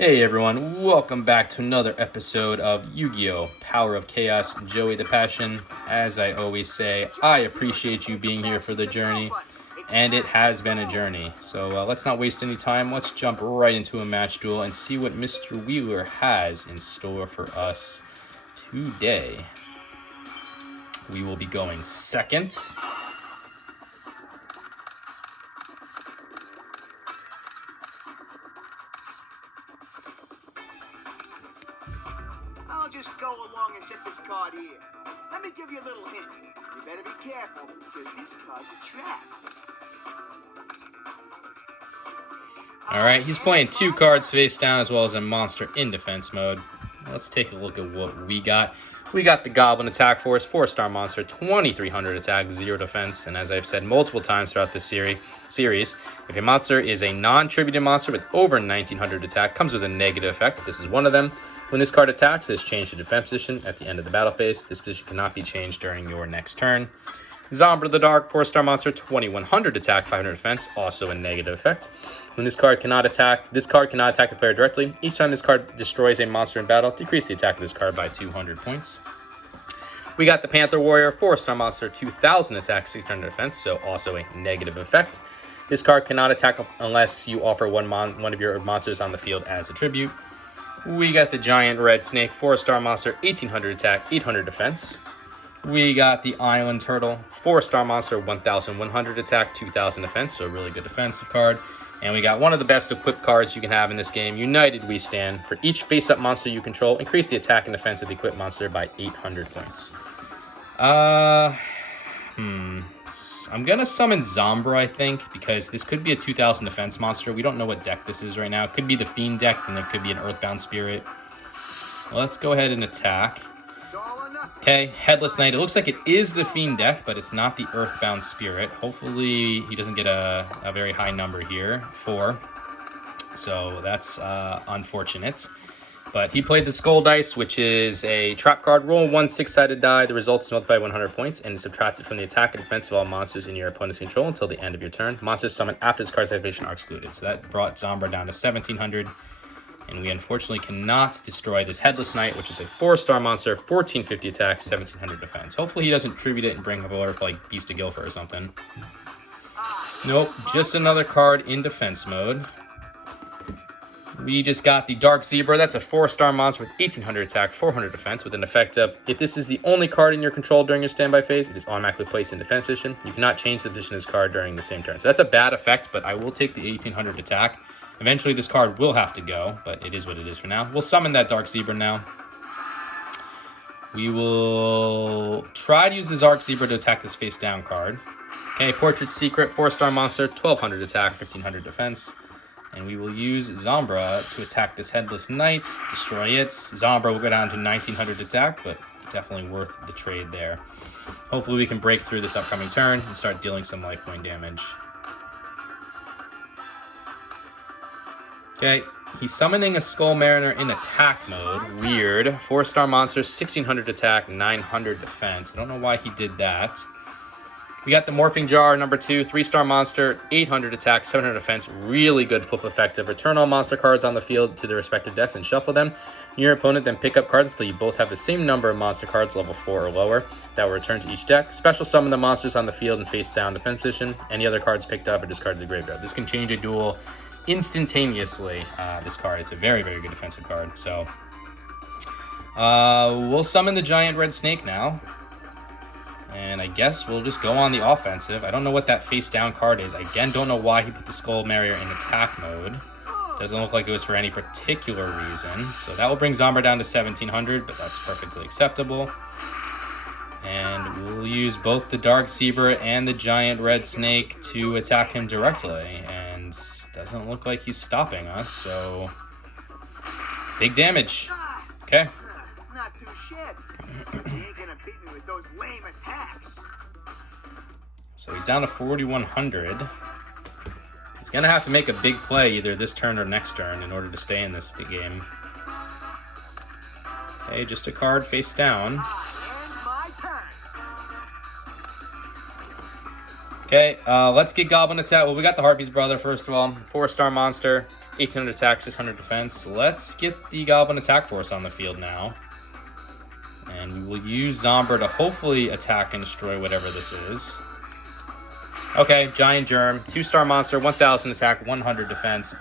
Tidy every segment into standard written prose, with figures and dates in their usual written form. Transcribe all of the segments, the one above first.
Hey everyone, welcome back to another episode of Yu-Gi-Oh! Power of Chaos, Joey the Passion. As I always say, I appreciate you being here for the journey, and it has been a journey. So let's not waste any time, let's jump right into a match duel and see what Mr. Wheeler has in store for us today. We will be going second. I'll just go along and set this card here. Let me give you a little hint. You better be careful, because this card's a trap. Alright, he's playing two cards face down as well as a monster in defense mode. Let's take a look at what we got. We got the Goblin Attack Force, 4-star monster, 2300 attack, 0 defense. And as I've said multiple times throughout this series, if a monster is a non-tributed monster with over 1900 attack, comes with a negative effect. This is one of them. When this card attacks, it is changed to defense position at the end of the battle phase. This position cannot be changed during your next turn. Zombra the Dark, 4-star monster, 2100 attack, 500 defense, also a negative effect. When this card cannot attack the player directly. Each time this card destroys a monster in battle, decrease the attack of this card by 200 points. We got the Panther Warrior, 4-star monster, 2000 attack, 600 defense, so also a negative effect. This card cannot attack unless you offer one of your monsters on the field as a tribute. We got the Giant Red Snake, 4-star monster, 1800 attack, 800 defense. We got the Island Turtle, 4-star monster, 1100 attack, 2000 defense, so a really good defensive card. And we got one of the best equipped cards you can have in this game, United We Stand. For each face-up monster you control, increase the attack and defense of the equipped monster by 800 points. I'm gonna summon Zombra, I think, because this could be a 2000 defense monster. We don't know what deck this is right now. It could be the Fiend deck, and it could be an Earthbound Spirit. Well, let's go ahead and attack. Okay, Headless Knight. It looks like it is the Fiend deck, but it's not the Earthbound Spirit. Hopefully, he doesn't get a very high number here, 4. So that's unfortunate. But he played the Skull Dice, which is a trap card. Roll 1 6-sided die. The result is multiplied by 100 points and is subtracted from the attack and defense of all monsters in your opponent's control until the end of your turn. Monsters summoned after this card's activation are excluded. So that brought Zombra down to 1700. And we unfortunately cannot destroy this Headless Knight, which is a 4-star monster, 1450 attack, 1700 defense. Hopefully he doesn't tribute it and bring over for like Beast of Guilford or something. Nope, just another card in defense mode. We just got the Dark Zebra. That's a 4-star monster with 1800 attack, 400 defense, with an effect of, if this is the only card in your control during your standby phase, it is automatically placed in defense position. You cannot change the position of this card during the same turn. So that's a bad effect, but I will take the 1800 attack. Eventually this card will have to go, but it is what it is for now. We'll summon that Dark Zebra now. We will try to use the Dark Zebra to attack this face down card. Okay, Portrait Secret, 4-star monster, 1200 attack, 1500 defense. And we will use Zombra to attack this Headless Knight, destroy it. Zombra will go down to 1900 attack, but definitely worth the trade there. Hopefully we can break through this upcoming turn and start dealing some life point damage. Okay, he's summoning a Skull Mariner in attack mode. Weird. 4-star monster, 1600 attack, 900 defense. I don't know why he did that. We got the Morphing Jar, number 2, 3-star monster, 800 attack, 700 defense. Really good flip effective. Return all monster cards on the field to their respective decks and shuffle them. Your opponent then pick up cards until you both have the same number of monster cards, level 4 or lower, that will return to each deck. Special summon the monsters on the field and face down defense position. Any other cards picked up or discarded to the graveyard. This can change a duel instantaneously. This card, it's a very, very good defensive card. So we'll summon the Giant Red Snake now. And I guess we'll just go on the offensive. I don't know what that face-down card is. I, again, don't know why he put the Skull Mariner in attack mode. Doesn't look like it was for any particular reason. So that will bring Zombra down to 1700, but that's perfectly acceptable. And we'll use both the Dark Zebra and the Giant Red Snake to attack him directly. And doesn't look like he's stopping us, so big damage. Okay. Not too shabby. You ain't gonna beat me with those lame attacks. So he's down to 4100. He's gonna have to make a big play either this turn or next turn in order to stay in this game. Okay, just a card face down. Okay, let's get Goblin Attack. Well, we got the Harpy's Brother, first of all. 4-star monster, 1800 attack, 600 defense. Let's get the Goblin Attack Force on the field now. And we will use Zombra to hopefully attack and destroy whatever this is. Okay, Giant Germ, 2-star monster, 1000 attack, 100 defense,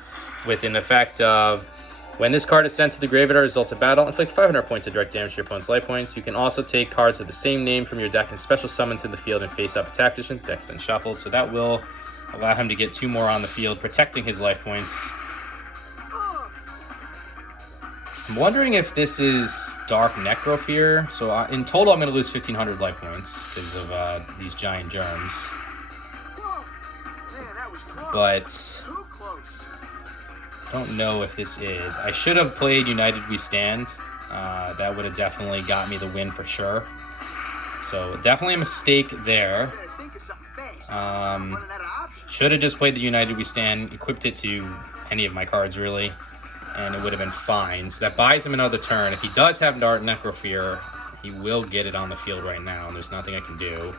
with an effect of when this card is sent to the graveyard or result of battle, inflict 500 points of direct damage to your opponent's life points. You can also take cards of the same name from your deck and special summon to the field and face up attack position. Deck's then shuffled, so that will allow him to get 2 more on the field, protecting his life points. I'm wondering if this is Dark Necrofear. So in total, I'm going to lose 1500 life points because of these Giant Germs. But I don't know if this is. I should have played United We Stand. That would have definitely got me the win for sure. So definitely a mistake there. Should have just played the United We Stand, equipped it to any of my cards really, and it would have been fine. So that buys him another turn. If he does have Dark Necrofear, he will get it on the field right now, and there's nothing I can do.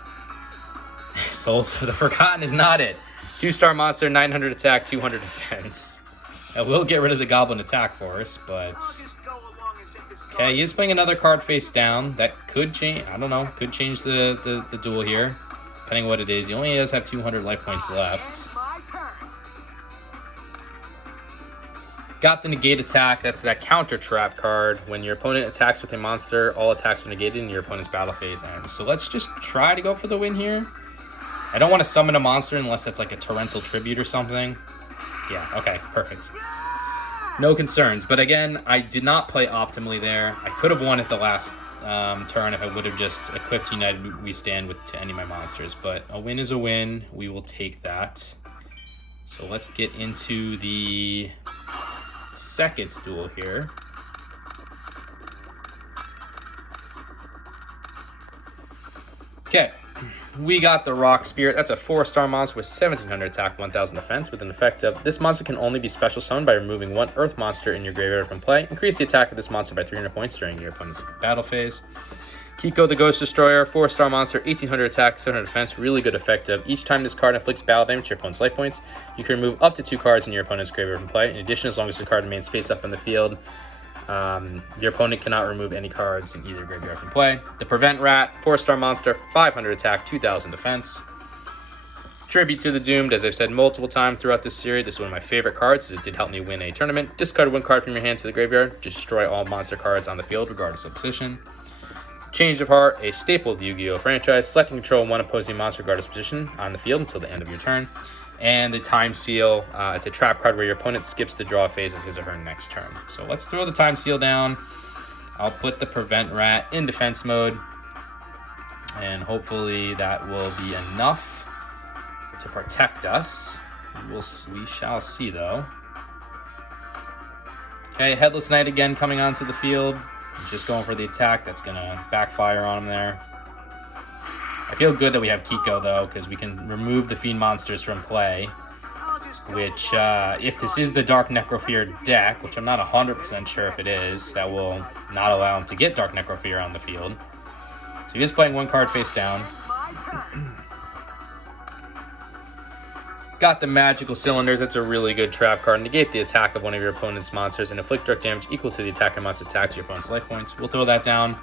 Souls of the Forgotten is not it. 2-star monster, 900 attack, 200 defense. I will get rid of the Goblin Attack Force, but... Okay, he is playing another card face down. That could change, I don't know, could change the duel here, depending on what it is. He only does have 200 life points left. Got the Negate Attack. That's that counter trap card. When your opponent attacks with a monster, all attacks are negated and your opponent's battle phase ends. So let's just try to go for the win here. I don't want to summon a monster unless that's like a Torrential Tribute or something. Yeah, okay, perfect. No concerns. But again, I did not play optimally there. I could have won at the last turn if I would have just equipped United We Stand to any of my monsters. But a win is a win. We will take that. So let's get into the second duel here. Okay. We got the Rock Spirit. That's a 4-star monster with 1700 attack, 1000 defense, with an effect of this monster can only be special summoned by removing 1 Earth monster in your graveyard from play. Increase the attack of this monster by 300 points during your opponent's battle phase. Kiko the Ghost Destroyer, 4-star monster, 1800 attack, 700 defense, really good effect of each time this card inflicts battle damage to your opponent's life points, you can remove up to 2 cards in your opponent's graveyard from play. In addition, as long as the card remains face up in the field, your opponent cannot remove any cards in either graveyard from play. The Prevent Rat, 4-star monster, 500 attack, 2000 defense. Tribute to the Doomed, as I've said multiple times throughout this series, this is one of my favorite cards, as it did help me win a tournament. Discard 1 card from your hand to the graveyard. Destroy all monster cards on the field, regardless of position. Change of Heart, a staple of the Yu-Gi-Oh! Franchise. Select and control 1 opposing monster regardless of position on the field until the end of your turn. And the Time Seal, it's a trap card where your opponent skips the draw phase of his or her next turn. So let's throw the Time Seal down. I'll put the Prevent Rat in defense mode. And hopefully that will be enough to protect us. We shall see, though. Okay, Headless Knight again coming onto the field. He's just going for the attack. That's going to backfire on him there. I feel good that we have Kiko, though, because we can remove the Fiend monsters from play, which, if this is the Dark Necrofear deck, which I'm not 100% sure if it is, that will not allow him to get Dark Necrofear on the field. So he is playing 1 card face down. Got the Magical Cylinders. That's a really good trap card. Negate the attack of one of your opponent's monsters and inflict direct damage equal to the attacker monster's attack to your opponent's life points. We'll throw that down.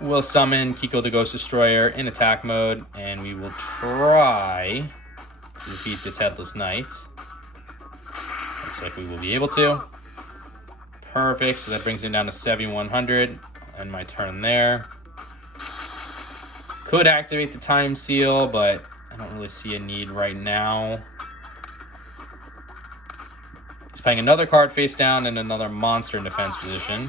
We'll summon Kiko the Ghost Destroyer in attack mode, and we will try to defeat this Headless Knight. Looks like we will be able to. Perfect, so that brings him down to 7,100, and my turn there. Could activate the Time Seal, but I don't really see a need right now. He's playing another card face down and another monster in defense position.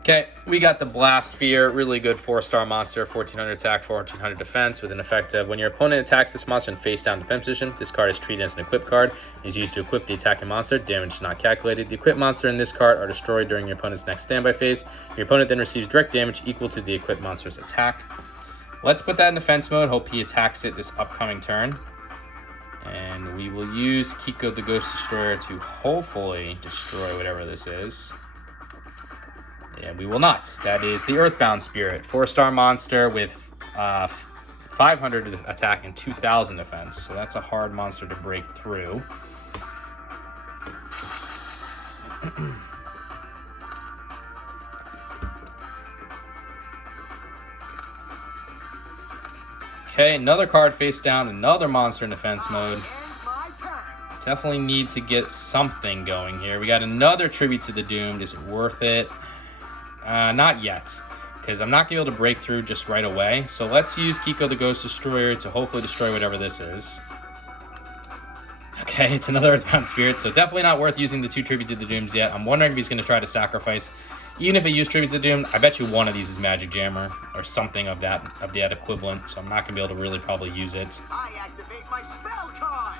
Okay, we got the Blast Fear, really good 4-star monster, 1400 attack, 1400 defense, with an effect of when your opponent attacks this monster in face down defense position, this card is treated as an equip card. It is used to equip the attacking monster, damage not calculated. The equipped monster in this card are destroyed during your opponent's next standby phase. Your opponent then receives direct damage equal to the equipped monster's attack. Let's put that in defense mode, hope he attacks it this upcoming turn. And we will use Kiko the Ghost Destroyer to hopefully destroy whatever this is. Yeah, we will not. That is the Earthbound Spirit. 4-star monster with 500 attack and 2,000 defense. So that's a hard monster to break through. Okay, another card face down, another monster in defense mode. Definitely need to get something going here. We got another Tribute to the Doomed. Is it worth it? Not yet, because I'm not going to be able to break through just right away. So let's use Kiko the Ghost Destroyer to hopefully destroy whatever this is. Okay, it's another Earthbound Spirit, so definitely not worth using the 2 Tribute to the Dooms yet. I'm wondering if he's going to try to sacrifice. Even if I use Tribute to the Doomed, I bet you one of these is Magic Jammer or something of that equivalent, so I'm not going to be able to really probably use it. I activate my spell card.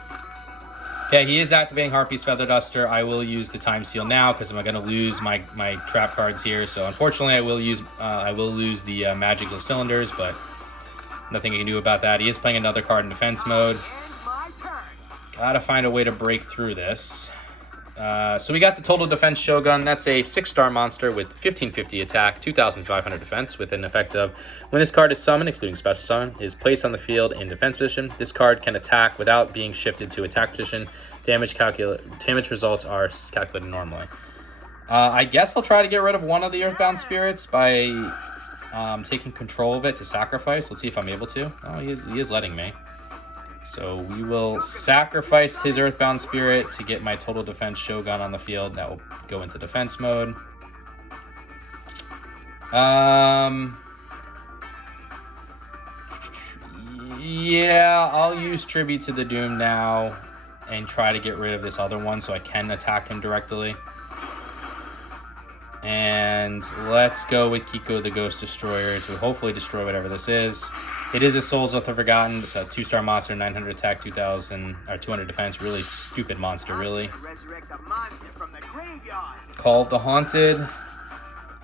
Okay, he is activating Harpy's Feather Duster. I will use the Time Seal now because I'm going to lose my trap cards here. So unfortunately, I will lose the Magical Cylinders, but nothing I can do about that. He is playing another card in defense mode. Gotta find a way to break through this. So we got the Total Defense Shogun. That's a 6-star monster with 1550 attack, 2500 defense, with an effect of when this card is summoned, excluding special summon, is placed on the field in defense position. This card can attack without being shifted to attack position. Damage results are calculated normally. I guess I'll try to get rid of one of the Earthbound Spirits by taking control of it to sacrifice. Let's see if I'm able to. Oh, he is letting me. So we will sacrifice his Earthbound Spirit to get my Total Defense Shogun on the field. That will go into defense mode. Yeah, I'll use Tribute to the Doom now and try to get rid of this other one so I can attack him directly. And let's go with Kiko the Ghost Destroyer to hopefully destroy whatever this is. It is a Souls of the Forgotten. It's a 2-star monster, 900 attack, 200 defense. Really stupid monster, really. Call of the Haunted.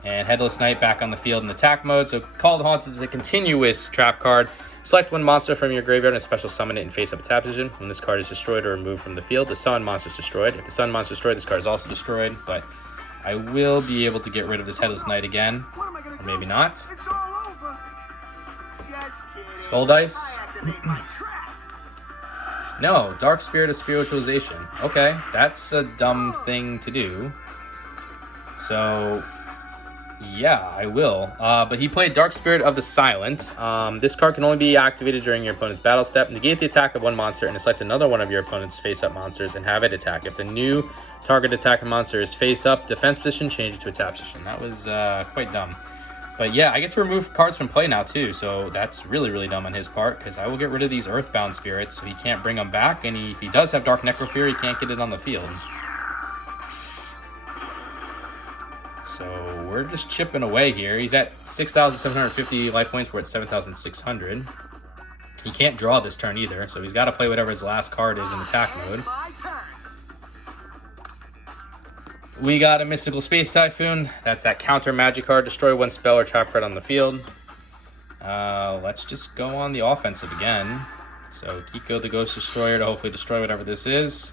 And Headless Knight back on the field in attack mode. So Call of the Haunted is a continuous trap card. Select one monster from your graveyard and special summon it in face-up attack position. When this card is destroyed or removed from the field, the Sun monster is destroyed. If the Sun monster is destroyed, this card is also destroyed. But I will be able to get rid of this Headless Knight again. Or maybe not. Skull Dice. No, Dark Spirit of Spiritualization. Okay, that's a dumb thing to do. So, yeah, I will. But he played Dark Spirit of the Silent. This card can only be activated during your opponent's battle step. Negate the attack of one monster and select another one of your opponent's face-up monsters and have it attack. If the new target attacking monster is face-up, defense position, change it to attack position. That was quite dumb. But yeah, I get to remove cards from play now too, so that's really, really dumb on his part, because I will get rid of these Earthbound Spirits, so he can't bring them back, and if he does have Dark Necrofear, he can't get it on the field. So we're just chipping away here. He's at 6,750 life points, we're at 7,600. He can't draw this turn either, so he's got to play whatever his last card is in attack mode. We got a Mystical Space Typhoon. That's that counter magic card. Destroy one spell or trap card on the field. Let's just go on the offensive again. So Kiko the Ghost Destroyer to hopefully destroy whatever this is.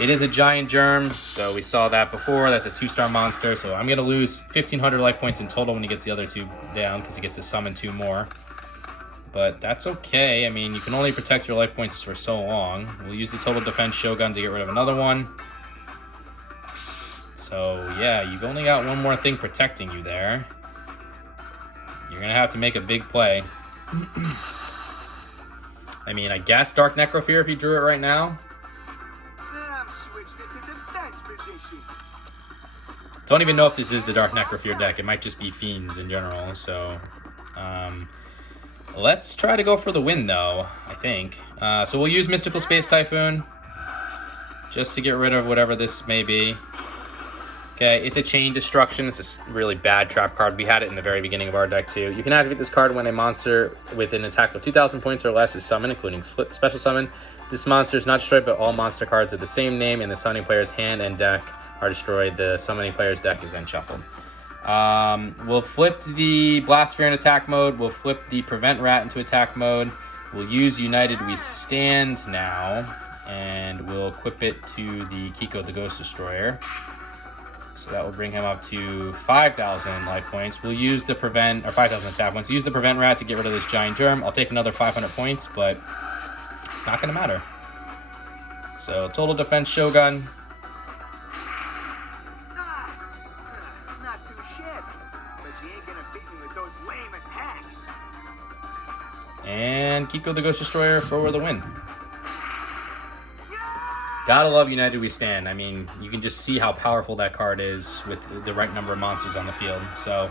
It is a Giant Germ, so we saw that before. That's a 2-star monster, so I'm going to lose 1,500 life points in total when he gets the other 2 down, because he gets to summon 2 more. But that's okay. I mean, you can only protect your life points for so long. We'll use the Total Defense Shogun to get rid of another one. So, yeah, you've only got one more thing protecting you there. You're going to have to make a big play. I mean, I guess Dark Necrofear if you drew it right now. Don't even know if this is the Dark Necrofear deck. It might just be Fiends in general. So, let's try to go for the win, though, I think. So we'll use Mystical Space Typhoon just to get rid of whatever this may be. Okay, it's a Chain Destruction. It's a really bad trap card. We had it in the very beginning of our deck, too. You can activate this card when a monster with an attack of 2,000 points or less is summoned, including special summon. This monster is not destroyed, but all monster cards of the same name in the summoning player's hand and deck are destroyed. The summoning player's deck is then shuffled. We'll flip the Blast Sphere in attack mode. We'll flip the Prevent Rat into attack mode. We'll use United We Stand now, and we'll equip it to the Kiko the Ghost Destroyer. So that will bring him up to 5,000 life points. We'll use the prevent, or 5,000 attack points. Use the prevent rat to get rid of this giant germ. I'll take another 500 points, but it's not going to matter. So total defense Shogun. Not too shabby, but you ain't gonna beat me with those lame attacks. And Kiko the Ghost Destroyer for the win. Gotta love United We Stand. I mean, you can just see how powerful that card is with the right number of monsters on the field. So,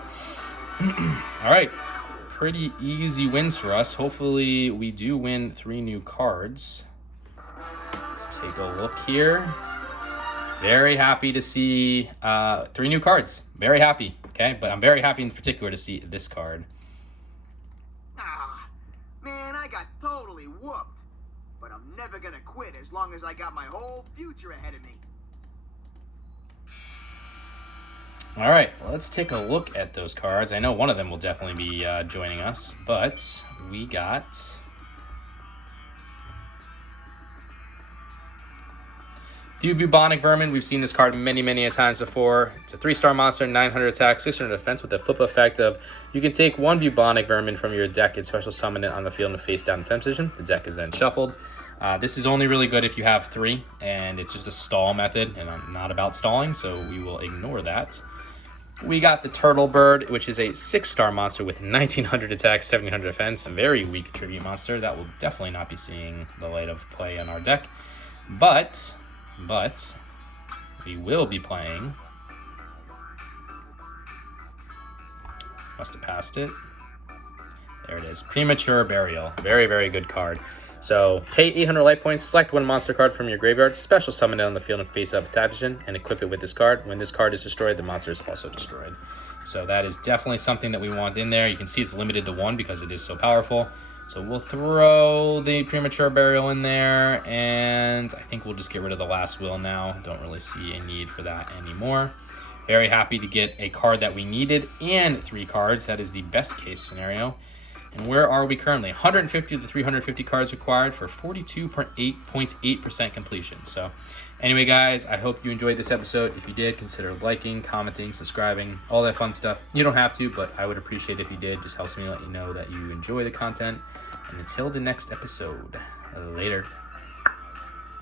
all right. Pretty easy wins for us. Hopefully, we do win 3 new cards. Let's take a look here. Very happy to see 3 new cards. Very happy, okay? But I'm very happy in particular to see this card. Man, I got totally whooped. But I'm never gonna quit as long as I got my whole future ahead of me. All right, let's take a look at those cards. I know one of them will definitely be joining us, but we got the Bubonic Vermin. We've seen this card many a times before. It's a 3-star monster, 900 attack, 600 defense with the flip effect of you can take 1 Bubonic Vermin from your deck and special summon it on the field in a face-down defense position. The deck is then shuffled. This is only really good if you have 3, and it's just a stall method, and I'm not about stalling, so we will ignore that. We got the Turtle Bird, which is a 6-star monster with 1900 attack, 1700 defense, a very weak tribute monster. That will definitely not be seeing the light of play in our deck. But we will be playing. Must have passed it. There it is. Premature Burial. Very good card. So pay 800 life points, select 1 monster card from your graveyard, special summon it on the field in face-up attack position, and equip it with this card. When this card is destroyed, the monster is also destroyed. So that is definitely something that we want in there. You can see it's limited to 1 because it is so powerful. So we'll throw the Premature Burial in there, and I think we'll just get rid of the Last Will now. Don't really see a need for that anymore. Very happy to get a card that we needed and 3 cards. That is the best case scenario. And where are we currently? 150 of the 350 cards required for 42.8% completion. So anyway, guys, I hope you enjoyed this episode. If you did, consider liking, commenting, subscribing, all that fun stuff. You don't have to, but I would appreciate if you did. Just helps me let you know that you enjoy the content. And until the next episode, later.